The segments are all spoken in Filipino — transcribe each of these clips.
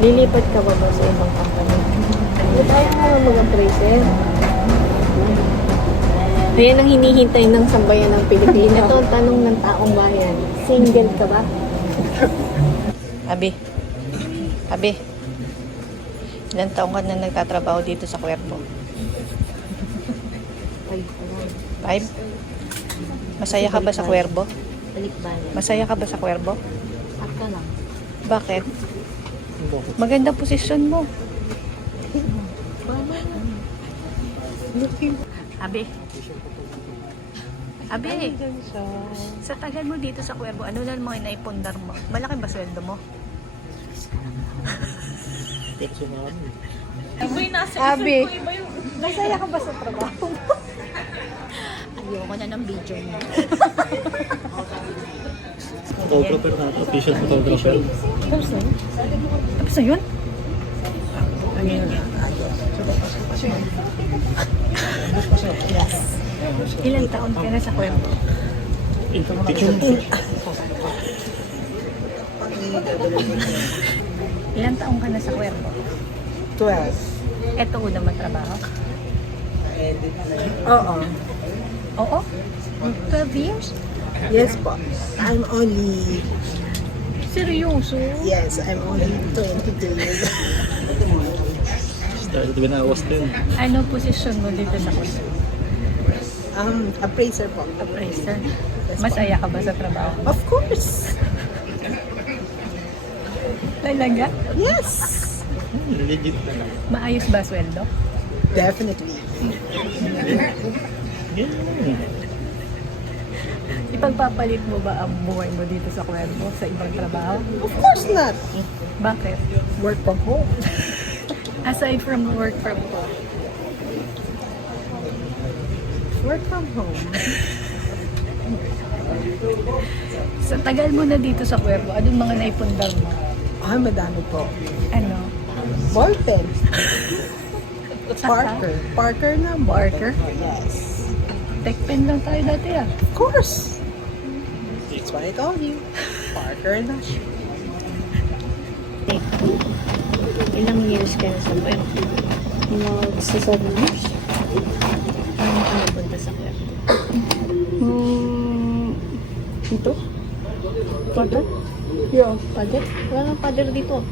Lilipat ka ba sa ibang company? Hindi tayo nga mag-appraiser. Ayan ang hinihintay ng sambayan ng Pilipinas. Ito ang tanong ng taong bayan. Single ka ba? Abi. Abi. Ilang taong ka na nagtatrabaho dito sa Cuervo? 5? Masaya ka ba sa Cuervo? Balikbayan. Masaya ka ba sa Cuervo? At ka lang. Bakit? Maganda posisyon mo. Abi. Abi. Sa tagal mo dito sa Cuervo, ano na mga naipundar mo? Malaki ba sweldo mo? Abi. Masaya ka ba sa trabaho mo? Ayoko na ng video mo. Photographer na ito, official photographer. Tapos na yun? Yes. Ilang taon ka na sa Cuervo? Ilang taon ka na sa Cuervo? 12. Ito una magtrabaho? Oo. Oo? 12 years? Yes po. I'm only, Seryoso? yes, I'm only 22 years. Started when I was 10. Ano posisyon mo dito sa Cuervo? Appraiser po. Appraiser? Masaya ka ba sa trabaho? Of course. Talaga? Yes. Legit na lang. Maayos ba sweldo? Definitely. Ipagpapalit mo ba ang buhay mo dito sa Cuervo sa ibang trabaho? Of course not. Bakit? Work from home. Aside from work from home, Work from home. sa tagal mo na dito sa Cuervo, anong mga naipundar mo? Madami po. Ano? Ballpen. Parker. Parker na. Parker? Yes. Tech pen lang tayo dati ah. Of course. That's what I told you. Parker na. Ilang years ka na sa Cuervo? Sa 7 years. Paano ka napunta sa Cuervo? Ito? Father? Yeah. Father? Wala kang father dito.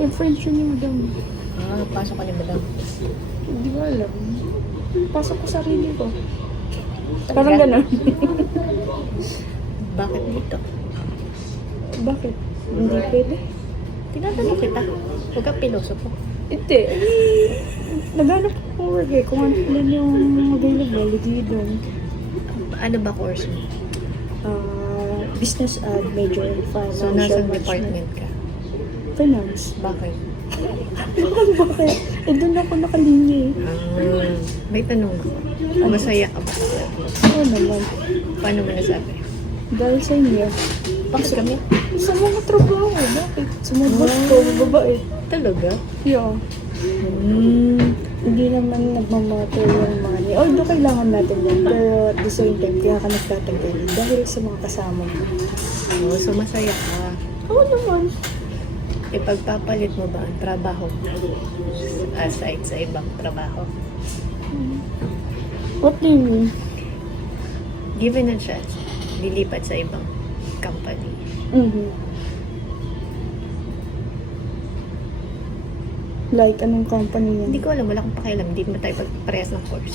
Yung friends yun yung madam. Pasok ka ni madam. Hindi ko alam. Pasok ko sarili ko. Parang gano'n. Bakit dito? Bakit? Hindi pwede. Tinatanong kita. Huwag kang pilosopo. Hindi. Naghanap ko work eh. Kung ano lang yung available, hindi doon. Ano ba course mo? Business major in finance. So, nasa department ka? Finance. Bakit? Bakit? Eh, doon ako nakalinya eh. May tanong ko. Masaya ka ba? Oo naman. Paano mo nasabi? Dahil sa inyo. Bakit kami? Sa mga trabaho. Bakit? Sa mga boss ko, babae. Talaga? Yeah. Hindi naman nagmamatter yung money. Although kailangan natin yan. Pero at the same time, kaya ka nagtatagal. Dahil sa mga kasama mo. Oo, so masaya ka. Oo naman. Ipagpapalit mo ba ang trabaho mo aside sa ibang trabaho? What do you mean? Given a chance, lilipat sa ibang company. Like, anong company yan? Hindi ko alam, wala akong pakialam. Hindi mo tayo parehas ng course.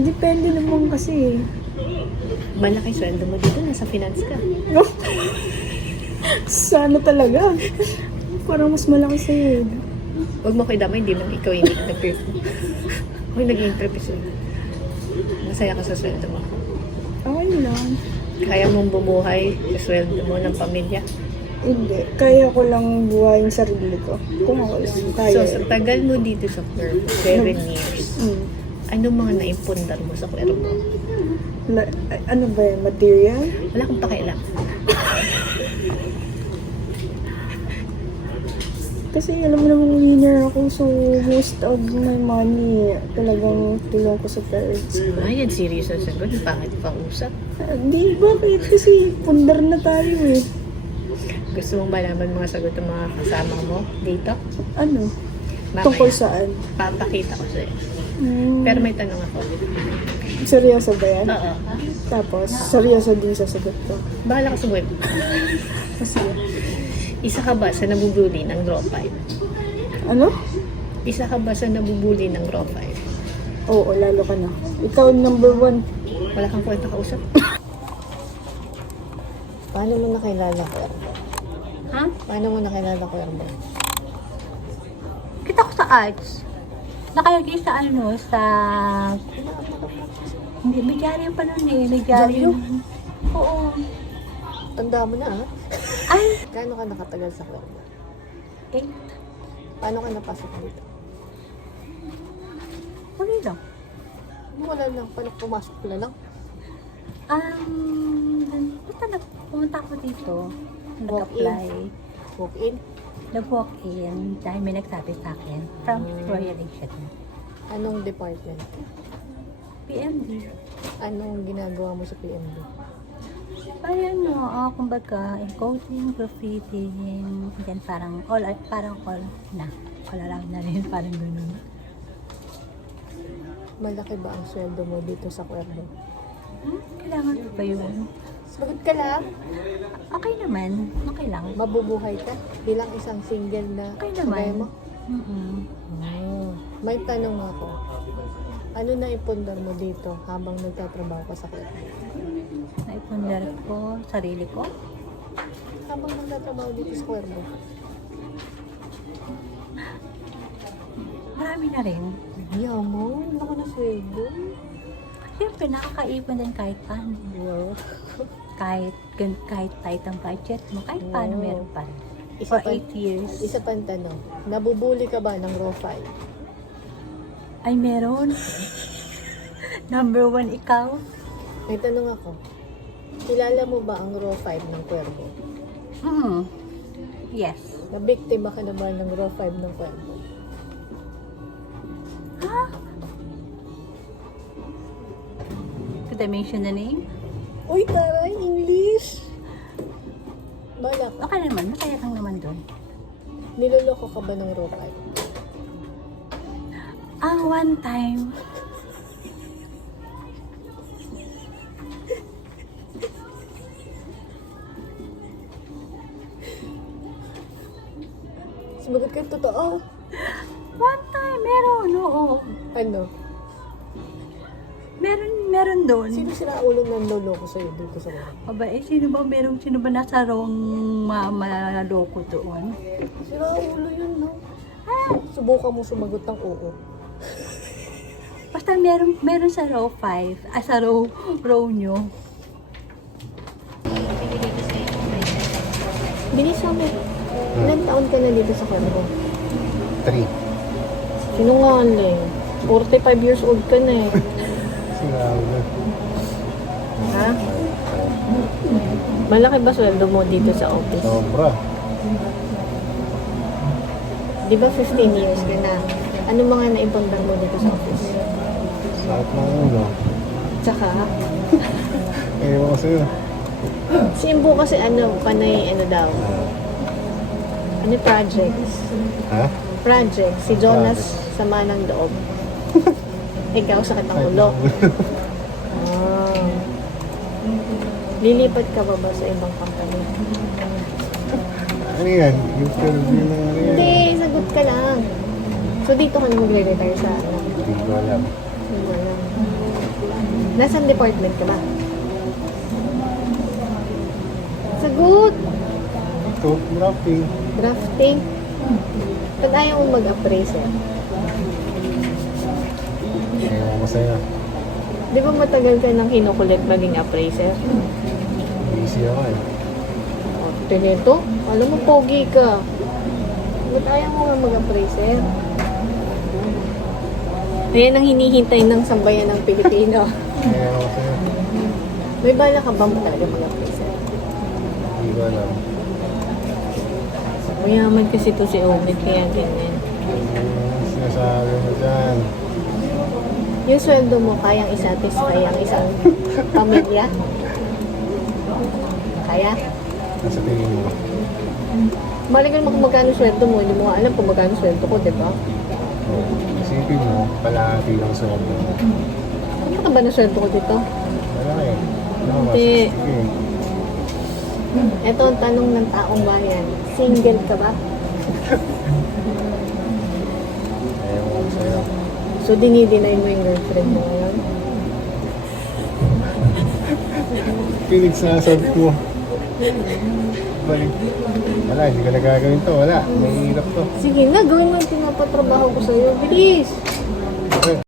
Depende naman kasi. Malaki sweldo mo dito, nasa finance ka. No? Sana talaga. Parang mas malaki sa'yo. Huwag mo ko idamay, hindi man ikaw yung nag-interview. Huwag nag-interview sa'yo. Masaya ka sa sweldo mo. Okay lang. Kaya mong bumuhay sa sweldo mo ng pamilya. Hindi. Kaya ko lang buhayin sarili ko. Kung ako lang kaya. So, sa tagal mo dito sa Cuervo, 7 years, anong mga naimpundar mo sa Cuervo? Ano ba yan? Material? Wala akong pakialam. Kasi alam mo naman winner ako, so most of my money talagang tulong ko sa parents. Ay, yan serious na sagot. Pangit pang usap. Di, bakit? Kasi pundar na tayo eh. Gusto mong malaman mga sagot ng mga kasama mo dito? Ano? Mamaya. Tungkol saan? Papakita ko sa'yo. Hmm, Pero may tanong ako. seryoso ba yan? Oo. Tapos, seryoso din sa sagot ko. Bahala ka sa web. Kasi, Isa ka ba sa nabubuli ng Raw 5? ano? Isa ka ba sa nabubuli ng Raw 5? Oo, lalo ka na. Ikaw number 1. Wala kang kwenta kausap? Paano mo nakilala ko, Erbo? Ha? Paano mo nakilala ko, Erbo? Kita ko sa arts. Nakalagay sa ano, sa... Hindi, may dyaryo pa nun eh. May dyaryo. Oo. Tanda mo na, ha? Ay! Gaano ka nakatagal sa Erbo? 8. Paano ka napasok dito? Huli lang. Wala lang. Paano pumasok ko na lang? Pumunta ako dito. Walk-in? Nag-apply. Walk-in? Nag-walk-in dahil may nagsabi sa akin from Royal Asian. Anong department? PMD. Anong ginagawa mo sa PMB? Parang kumbaga, encoding, proofreading, then parang all na. All around na rin, parang ganun. Malaki ba ang sweldo mo dito sa Cuervo? Kailangan ko ba yun? Sagot ka lang. Okay naman. Okay lang. Mabubuhay ka bilang isang single na Okay kagaya naman. mo? Mm-mm. Oh. May tanong ako. Ano na ipundar mo dito habang nagtatrabaho ka sa Cuervo? Naipundar ko, sarili ko. Habang nagtatrabaho dito sa Cuervo? Marami na rin. Yaman, ako na sweldo. Siyempre, nakakaipon din kahit paano. Wow. Kahit tight ang budget mo, kahit paano Oh. meron pa rin. Isa For pa- 8 years. Isa pang tanong, nabubuli ka ba ng Raw 5? Ay, meron. Number 1 ikaw. May tanong ako, kilala mo ba ang Raw 5 ng Cuervo? Yes. Nabiktima ka na ba ng Raw 5 ng Cuervo? Could I mention the name? Uy, taray, English! Balak, Okay naman, masaya kang naman doon. niloloko ka ba ng Raw 5? One time. Sumagot ka, totoo. One time, meron, oo. Ano? Meron doon. Sino sila ulong nanloloko sa'yo dito sa Cuervo? Aba, sino ba nasa wrong maloko doon? Sila ulo yun, no? Subukan mo sumagot ng oo. Basta meron sa row 5, sa row nyo. Bilis mo. Ilan taon ka na dito sa Cuervo? 3. Sinungaling. 45 years old ka na eh. Sinabi na. Ha? Malaki ba sweldo mo dito sa office? Sobra. Di ba 15 years ka na? Ano mga naipundar mo dito sa office? Sakit ng ulo. Tsaka, Ewan ko sa'yo. si Imbo kasi panay daw. Ano projects? Ha? Project. Si Jonas sama ng loob. Ikaw sakit ng ulo. Ah. Lilipat ka ba sa ibang company? Ano yan? Yung interview na ano yan? Hindi, sagot ka lang. So dito ka na magre-retire sa Hindi ko alam. Hindi mo alam. Nasaan department ka ba? Sagot! Ito, drafting. Drafting. Ba't ayaw mo mag-appraisal? Ewan ko sa'yo. Di ba matagal ka nang kinukulit maging appraiser? Busy ako eh. O, tinito? Alam mo, pogi ka. Ba't ayaw mo nga mag-appraiser? Ayan ang hinihintay ng sambayan ng Pilipino. Ewan ko sa'yo. May bala ka ba mo talaga mag-appraiser? Hindi ko alam. Mayaman kasi to si Omid, kaya ganyan. Sinasabi mo dyan. Yung sweldo mo, kayang isatisfy ang isang pamilya? Kaya? Nasa tingin mo. Balik naman kung magkano sweldo mo, hindi mo nga alam kung magkano sweldo ko, di ba? Isipin mo, palahati lang sa mo. Ano ka ba na sweldo ko dito? Wala eh. Hindi. Sige. Ito ang tanong ng taong bayan. Single ka ba? Ayaw ko sa'yo. So, dinideny mo yung girlfriend mo ngayon? Pinig sa sabi mo. Balik. Wala, hindi ka nagagawin to. Wala. Mahirap to. Sige na, gawin mo yung pinapatrabaho ko sa'yo. Bilis!